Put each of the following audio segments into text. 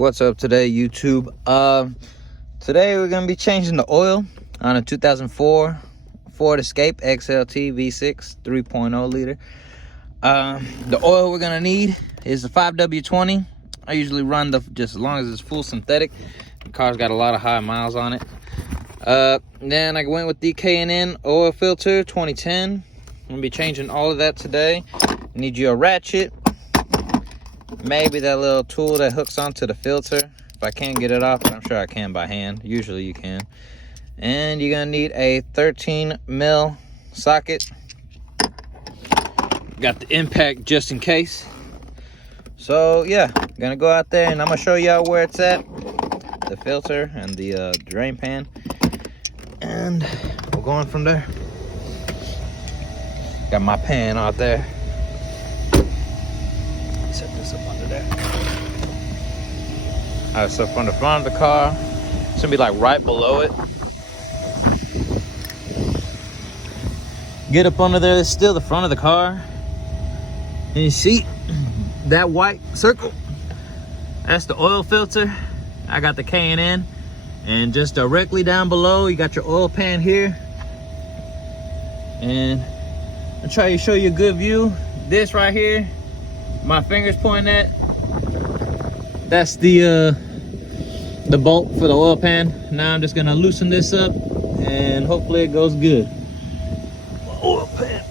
What's up today, YouTube? Today we're gonna be changing the oil on a 2004 Ford Escape XLT V6 3.0 liter. The oil we're gonna need is the 5W20. I usually run just as long as it's full synthetic. The car's got a lot of high miles on it. Then I went with the K&N oil filter 2010. I'm gonna be changing all of that today. Need you a ratchet, maybe that little tool that hooks onto the filter. If I can't get it off, but I'm sure I can by hand. Usually you can. And you're gonna need a 13 mil socket. Got the impact just in case. So yeah, gonna go out there and I'm gonna show y'all where it's at, the filter and the drain pan, and we're going from there. Got my pan out there. Set this up under there. All right, so from the front of the car, it's gonna be like right below it. Get up under there, it's still the front of the car. And you see that white circle? That's the oil filter. I got the K&N. And just directly down below, you got your oil pan here. And I'll try to show you a good view. This right here, my finger's pointing at, that's the bolt for the oil pan. Now I'm just gonna loosen this up and hopefully it goes good. Oil pan.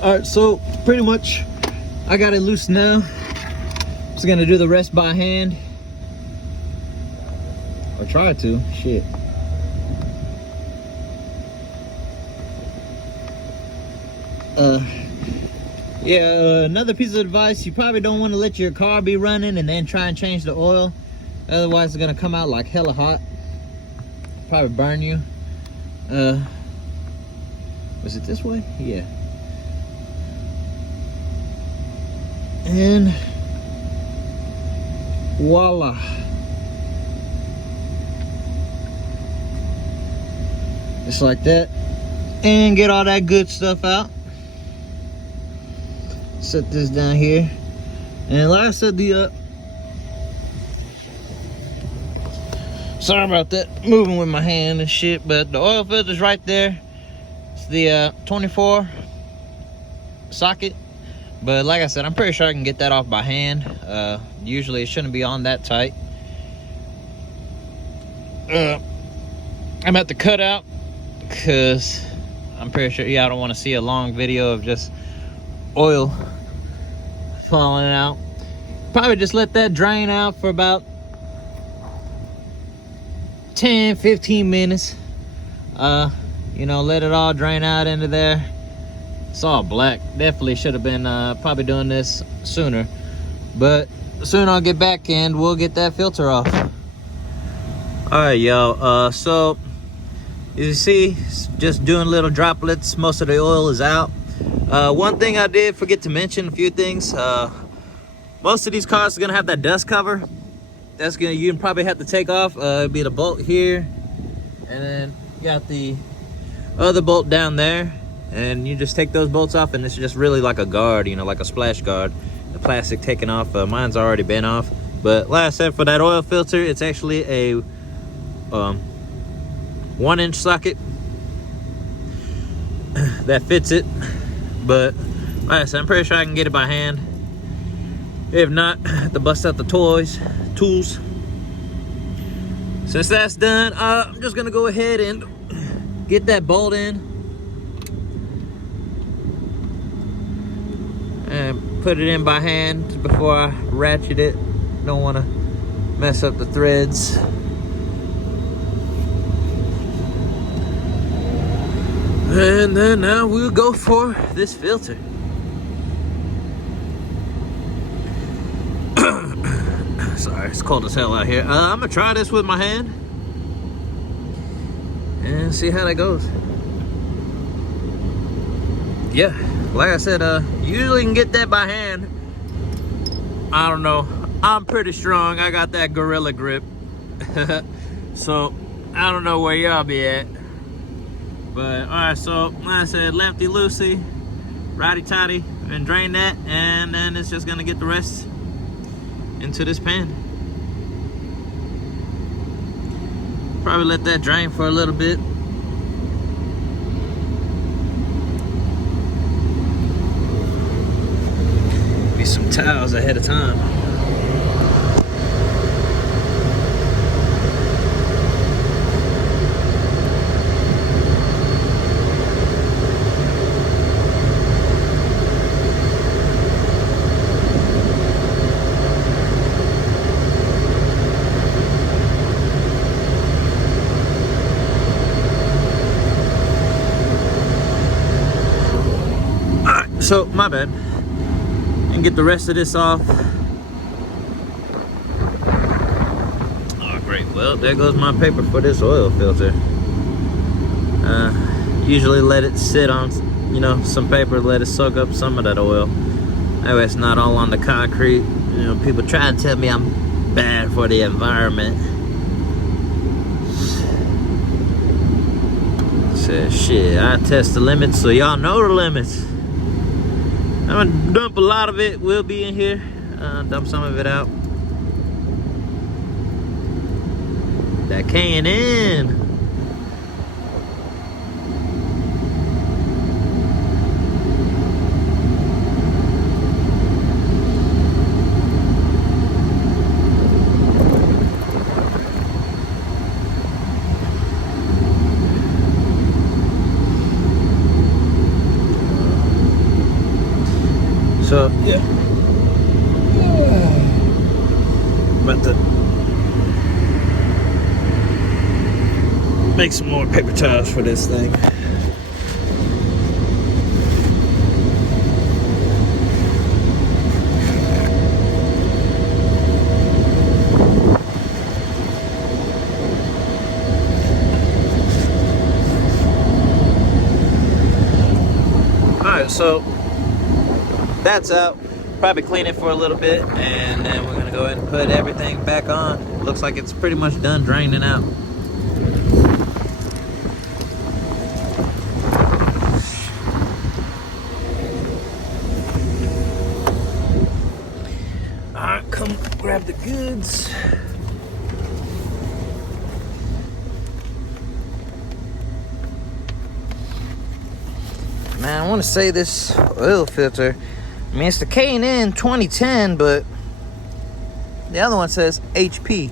All right, so pretty much I got it loose now. Just gonna do the rest by hand, or try to. Shit. Another piece of advice: you probably don't want to let your car be running and then try and change the oil. Otherwise, it's gonna come out like hella hot. Probably burn you. Was it this way? Yeah. And voila. Just like that. And get all that good stuff out. Set this down here. And like I said, sorry about that, moving with my hand and shit, but the oil filter's right there. It's the 24 socket. But like I said, I'm pretty sure I can get that off by hand. Usually it shouldn't be on that tight. I'm at the cutout because I'm pretty sure I don't want to see a long video of just oil falling out. Probably just let that drain out for about 10-15 minutes. You know, let it all drain out into there. It's all black. Definitely should have been probably doing this sooner, but soon I'll get back and we'll get that filter off. All right, y'all, so you see, just doing little droplets. Most of the oil is out. One thing I did forget to mention, a few things. Most of these cars are gonna have that dust cover. You can probably have to take off. It'll be the bolt here, and then you got the other bolt down there. And you just take those bolts off, and it's just really like a guard, you know, like a splash guard. The plastic taken off. Mine's already been off. But like I said, for that oil filter, it's actually a 1-inch socket that fits it. But like I said, I'm pretty sure I can get it by hand. If not, I have to bust out the tools. Since that's done, I'm just gonna go ahead and get that bolt in and put it in by hand before I ratchet it. Don't want to mess up the threads. And then now we'll go for this filter. Sorry, it's cold as hell out here. I'm gonna try this with my hand and see how that goes. Yeah, like I said, usually can get that by hand. I don't know, I'm pretty strong. I got that gorilla grip. So I don't know where y'all be at. But all right, so like I said, lefty loosey, righty tighty, and drain that, and then it's just gonna get the rest into this pan. Probably let that drain for a little bit. Be some towels ahead of time. So, my bad. And get the rest of this off. Oh, great. Well, there goes my paper for this oil filter. Usually let it sit on, you know, some paper, let it soak up some of that oil. That way it's not all on the concrete. You know, people try to tell me I'm bad for the environment. Says, shit, I test the limits so y'all know the limits. I'm gonna dump a lot of it, will be in here. Dump some of it out. That K&N. So, yeah. About to make some more paper towels for this thing. Alright, so that's out. Probably clean it for a little bit, and then we're gonna go ahead and put everything back on. Looks like it's pretty much done draining out. Alright, come grab the goods. Man, I want to say this oil filter, I mean, it's the K&N 2010, but the other one says HP.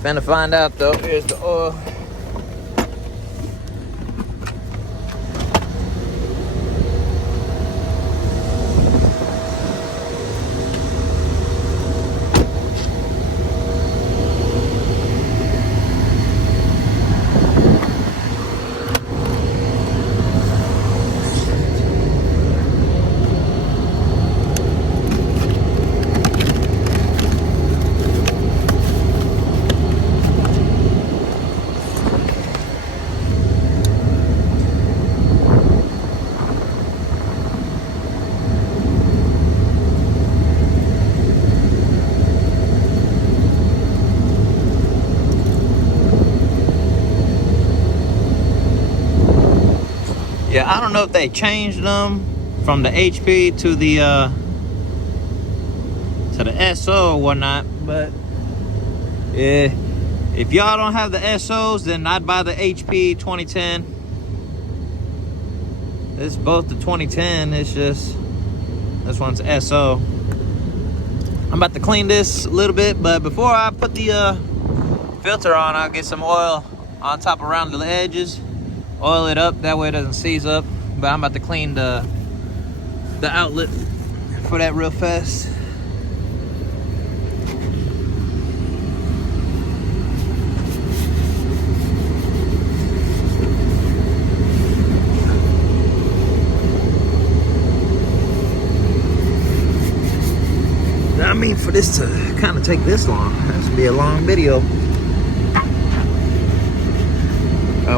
Finna find out though. Here's the oil. Yeah, I don't know if they changed them from the HP to the SO or whatnot, but yeah, if y'all don't have the SOs, then I'd buy the HP 2010. It's both the 2010. It's just This one's SO. I'm about to clean this a little bit, but before I put the filter on, I'll get some oil on top around the edges. Oil it up, that way it doesn't seize up. But I'm about to clean the outlet for that real fast. I mean, for this to kind of take this long, this would be a long video.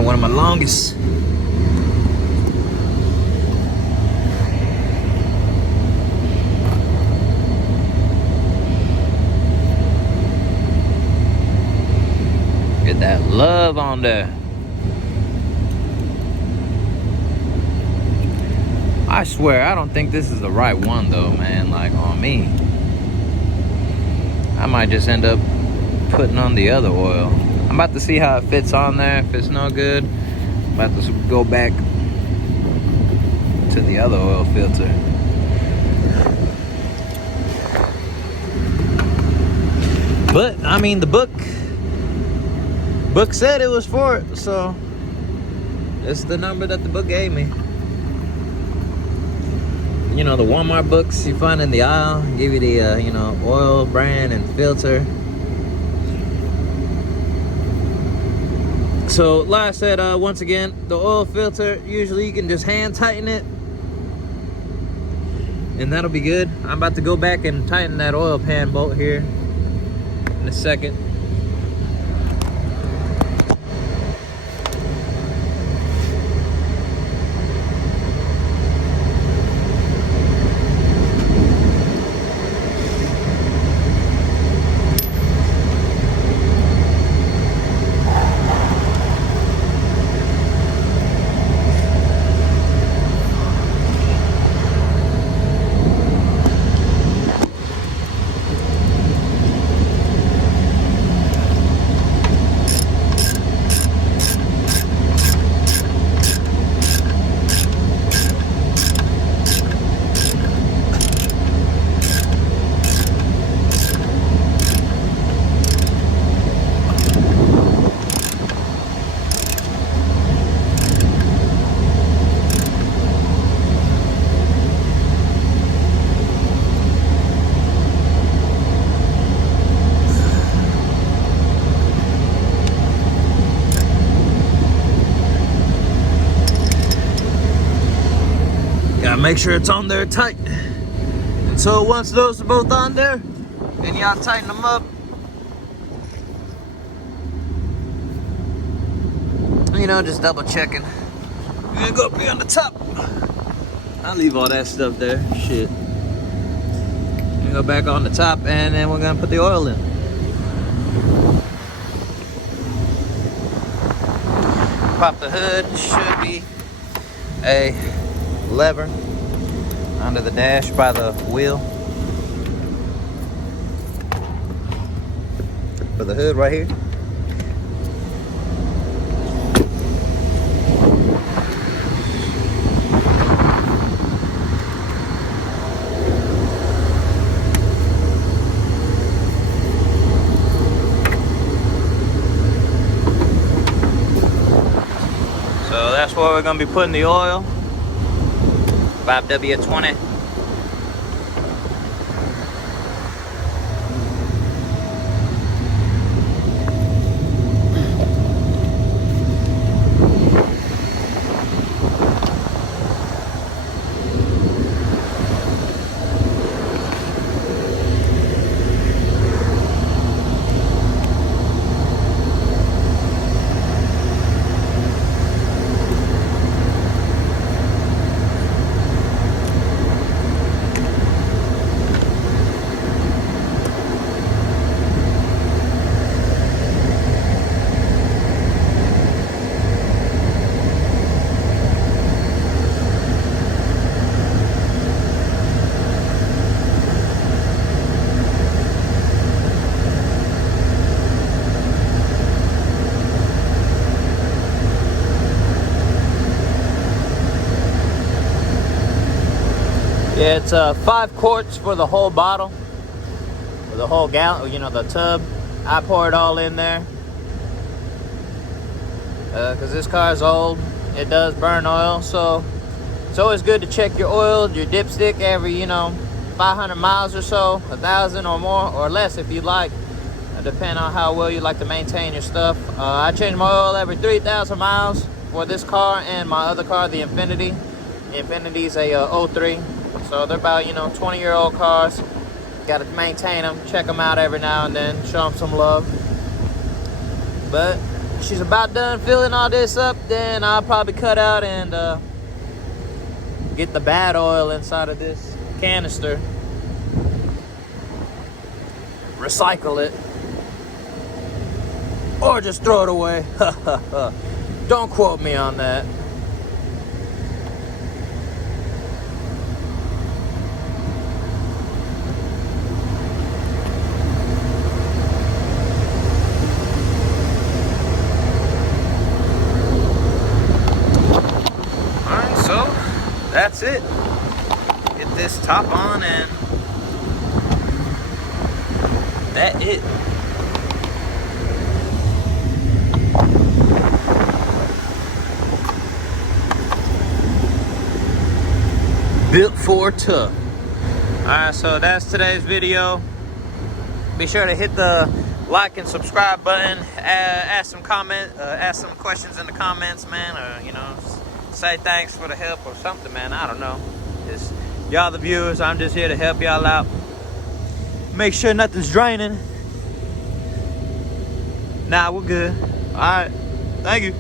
One of my longest. Get that love on there. I swear, I don't think this is the right one though, man, like on me. I might just end up putting on the other oil. I'm about to see how it fits on there. If it's no good, I'm about to go back to the other oil filter. But I mean, the book said it was for it, so it's the number that the book gave me. You know, the Walmart books you find in the aisle give you the you know, oil brand and filter. So like I said, once again, the oil filter, usually you can just hand tighten it and that'll be good. I'm about to go back and tighten that oil pan bolt here in a second. Make sure it's on there tight. And so once those are both on there, then y'all tighten them up. You know, just double checking. We're gonna go up here on the top. I'll leave all that stuff there. Shit. We go back on the top and then we're gonna put the oil in. Pop the hood. Should be a lever under the dash by the wheel for the hood right here. So that's where we're gonna be putting the oil. 5W20. Yeah, it's 5 quarts for the whole bottle, for the whole gallon, you know, the tub. I pour it all in there because this car is old. It does burn oil, so it's always good to check your oil, your dipstick every, you know, 500 miles or so, 1,000 or more, or less if you like, depending on how well you like to maintain your stuff. I change my oil every 3,000 miles for this car and my other car, the Infiniti. The Infinity's a 03, so they're about, you know, 20-year-old cars. Got to maintain them, check them out every now and then, show them some love. But she's about done filling all this up, then I'll probably cut out and get the bad oil inside of this canister, recycle it, or just throw it away. Don't quote me on that. Alright, so that's it. Get this top on and that it. Built for tough. Alright, so that's today's video. Be sure to hit the like and subscribe button. Ask some questions in the comments, man, or you know, say thanks for the help or something, man. I don't know. It's y'all the viewers. I'm just here to help y'all out. Make sure nothing's draining. Nah, we're good. Alright. Thank you.